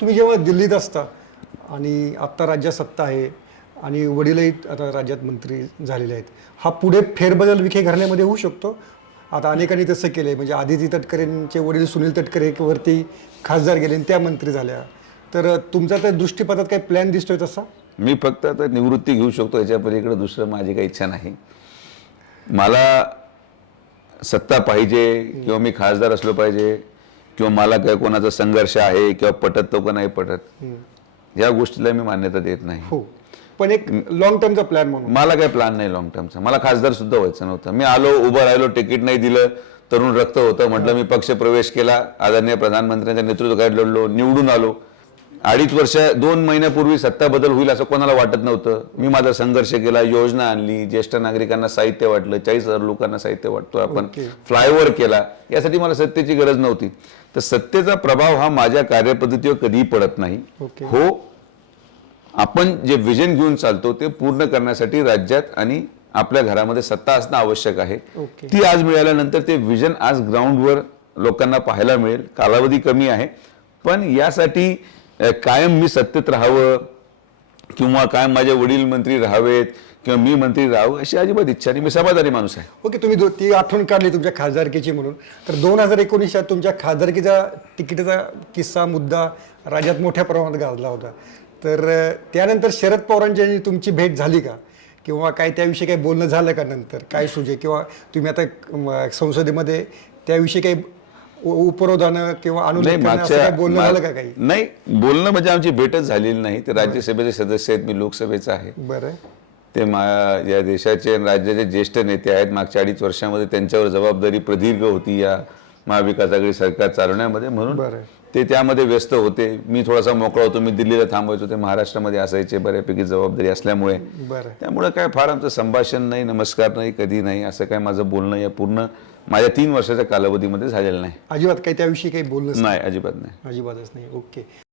तुम्ही जेव्हा दिल्लीत असता आणि आत्ता राज्यात सत्ता आहे आणि वडीलही आता राज्यात मंत्री झालेले आहेत हा पुढे फेरबदल विखे घराण्यामध्ये होऊ शकतो? आता अनेकांनी तसं केलं आहे म्हणजे आदिती तटकरेंचे वडील सुनील तटकरे वरती खासदार गेले आणि त्या मंत्री झाल्या. तर तुमचा त्या दृष्टीपथात काही प्लॅन दिसतोय तसा? मी फक्त आता निवृत्ती घेऊ शकतो याच्या पलीकडे दुसरं माझी काही इच्छा नाही. मला सत्ता पाहिजे किंवा मी खासदार असलो पाहिजे किंवा मला काय कोणाचा संघर्ष आहे किंवा पटत तो का नाही पटत या गोष्टीला मी मान्यता देत नाही. हो. पण एक लॉंग टर्मचा प्लॅन म्हणून. मला काही प्लॅन नाही लॉंग टर्मचा मला खासदार सुद्धा व्हायचं नव्हतं. मी आलो उभं राहिलो तिकीट नाही दिलं तरुण रक्त होतं. म्हटलं मी पक्ष प्रवेश केला. आदरणीय प्रधानमंत्र्यांच्या नेतृत्वाखाली लढलो निवडून आलो. अडीच वर्ष दोन महिन्यापूर्वी सत्ता बदल होईल असं कोणाला वाटत नव्हतं? मी माझा संघर्ष केला योजना आणली ज्येष्ठ नागरिकांना साहित्य वाटलं चाळीस हजार लोकांना साहित्य वाटतो आपण. फ्लायओव्हर केला. यासाठी मला सत्तेची गरज नव्हती. तर सत्तेचा प्रभाव हा माझ्या कार्यपद्धतीवर कधीही पडत नाही. हो आपण जे विजन घेऊन चालतो ते पूर्ण करण्यासाठी राज्यात आणि आपल्या घरामध्ये सत्ता असणं आवश्यक आहे. ती आज मिळाल्यानंतर ते विजन आज ग्राउंडवर लोकांना पाहायला मिळेल. कालावधी कमी आहे. पण यासाठी कायम मी सत्तेत राहावं किंवा कायम माझे वडील मंत्री राहावेत किंवा मी मंत्री राहावं अशी अजिबात इच्छा नाही. मी समाधानी माणूस आहे. ओके तुम्ही दो- ती आठवण काढली तुमच्या खासदारकीची म्हणून. तर दोन हजार एकोणीसच्या तुमच्या खासदारकीचा तिकिटाचा किस्सा मुद्दा राज्यात मोठ्या प्रमाणात गाजला होता. तर त्यानंतर शरद पवारांची आणि तुमची भेट झाली का? किंवा काय त्याविषयी काही बोलणं झालं का नंतर? काय सुजे किंवा तुम्ही आता म, संसदेमध्ये त्याविषयी काही उपरोधानं किंवा नाही मागच्या बोलणं झालं का मा- काही? नाही बोलणं म्हणजे आमची भेटच झालेली नाही. ते राज्यसभेचे सदस्य आहेत मी लोकसभेचा आहे. बरं. ते मा या देशाचे आणि राज्याचे ज्येष्ठ नेते आहेत. मागच्या अडीच वर्षामध्ये त्यांच्यावर जबाबदारी प्रदीर्घ होती या महाविकास आघाडी सरकार चालवण्यामध्ये. म्हणून बरं. ते त्यामध्ये व्यस्त होते. मी थोडासा मोकळा होतो. मी दिल्लीला थांबायचो. ते महाराष्ट्रामध्ये असायचे. बऱ्यापैकी जबाबदारी असल्यामुळे. बरं. त्यामुळे काय फार आमचं संभाषण नाही नमस्कार नाही कधी नाही असं काय माझं बोलणं या पूर्ण माझ्या तीन वर्षाच्या कालावधीमध्ये झालेलं नाही. अजिबात काही त्याविषयी काही बोलणं नाही. अजिबात नाही. अजिबातच नाही. ओके.